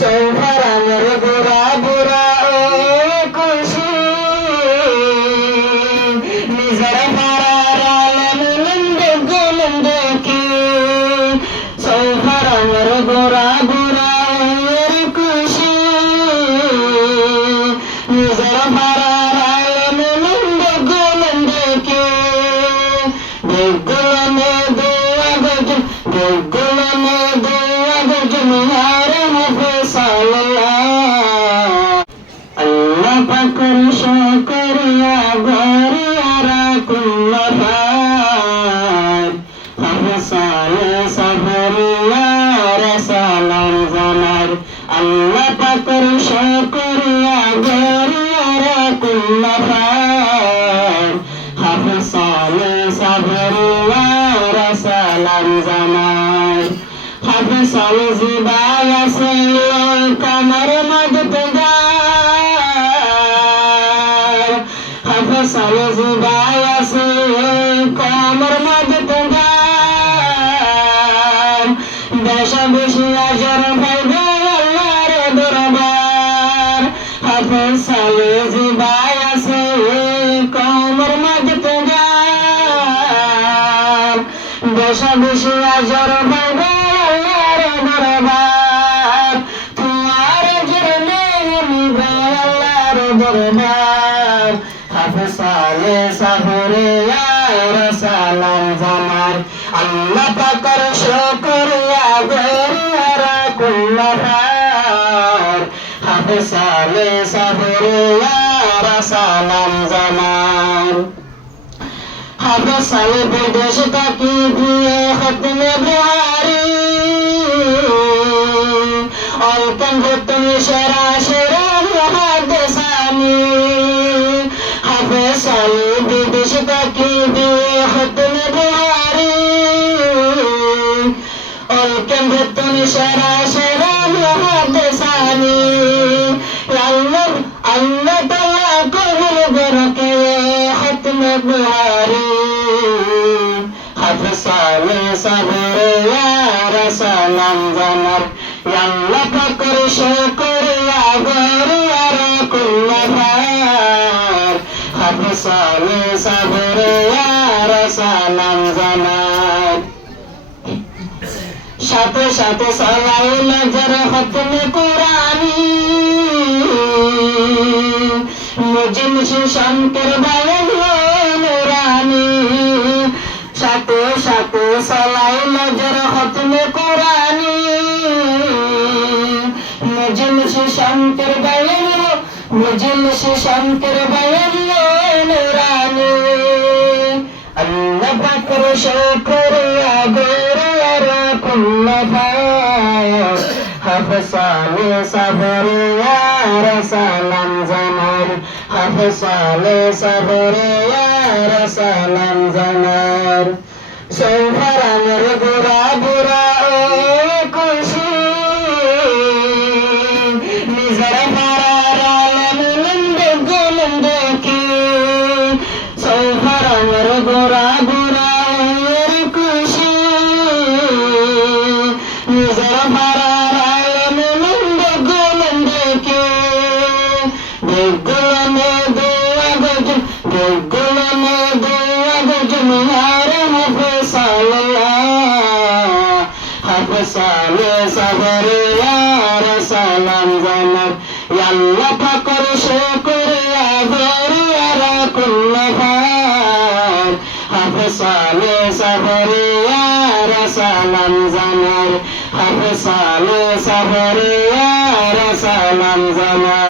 সৌভার আমার গোরা বুড়া ও খুশি নিজের পাড়ার আলম নন্দ কি সৌভার আমার গোরা বুড়া ও খুশি নিজের পাড়ার আলম নন্দ কি দেখগুলো দোয়া গজন দেখগুলো দোয়া গজন আল্লাহ পাকের শুকরিয়া গরিয়ারা কুল্লাফার হাফসালে সাবরিয়া রাসালাম জানার আল্লাহ পাকের শুকরিয়া গরিয়ারা কুল্লাফার হাফসালে সাবরিয়া রাসালাম জানার হাফসালে জিবায়া সাল্লাম কামার মদত হাফসালে জিবায়া সাল্লাম কামার মদত বেশা বেশি আজর পাইবে আল্লাহর দরবার হাফসালে জিবায়া সাল্লাম কামার মদত বেশা বেশি আজর পাইবে আল্লাহর দরবার তোমার জন্যে নিবে আল্লাহর দরবার হাফসালে সাবরিয়া রাসালাম জানার আল্লাহ পাকের শুকরিয়া গরিয়ারা কুল্লাফার হাফসালে সাবরিয়া রাসালাম জানার হাফসালে বিদেশ থাকি দিয়ে খতমে বুহারি অল্পন তুমি সেরা সেরা মুহাদ্দিসানি হাফসালে বিদেশ থাকি দিয়ে খতমে বুহারি অল্পন তুমি সেরা সেরা মুহাদ্দিসানি আল্লাহ আল্লাহ তাআলা কবুল করকে খতমে বুহারি হাফসালে সাবরিয়া রাসালাম জানার আল্লাহ পাকের শুকরিয়া গরিয়ারা কুল্লাফার হাফসালে সাবরিয়া রাসালাম জানার সাথে সাথে সালাউল যারা খতমে কুরআনি মুজিম শঙ্কর বায়ন নুরানি সাথে সাথে সালাউল যারা খতমে কুরআনি মুজিম শঙ্কর বায়ন নুরানি আল্লাহ পাকের শুকরিয়া গরিয়ারা কুল্লাফার হাফসালে সাবরিয়া রাসালাম জানার হাফসালে সাবরিয়া রাসালাম জানার সৌভার আমার গোরা বুড়া ও খুশি নিজের পাড়ার আলম নন্দ কি সৌভার আমার গোরা বুড়া ও খুশি নিজের পাড়ার আলম নন্দ কি দেখগুলো দোয়া গজন দেখগুলো দোয়া গজন হাফসালে সাবরিয়া রাসালাম জানার আল্লাহ পাকের শুকরিয়া গরিয়ারা কুল্লাফার হাফসালে সাবরিয়া রাসালাম জানার হাফসালে সাবরিয়া রাসালাম জানার।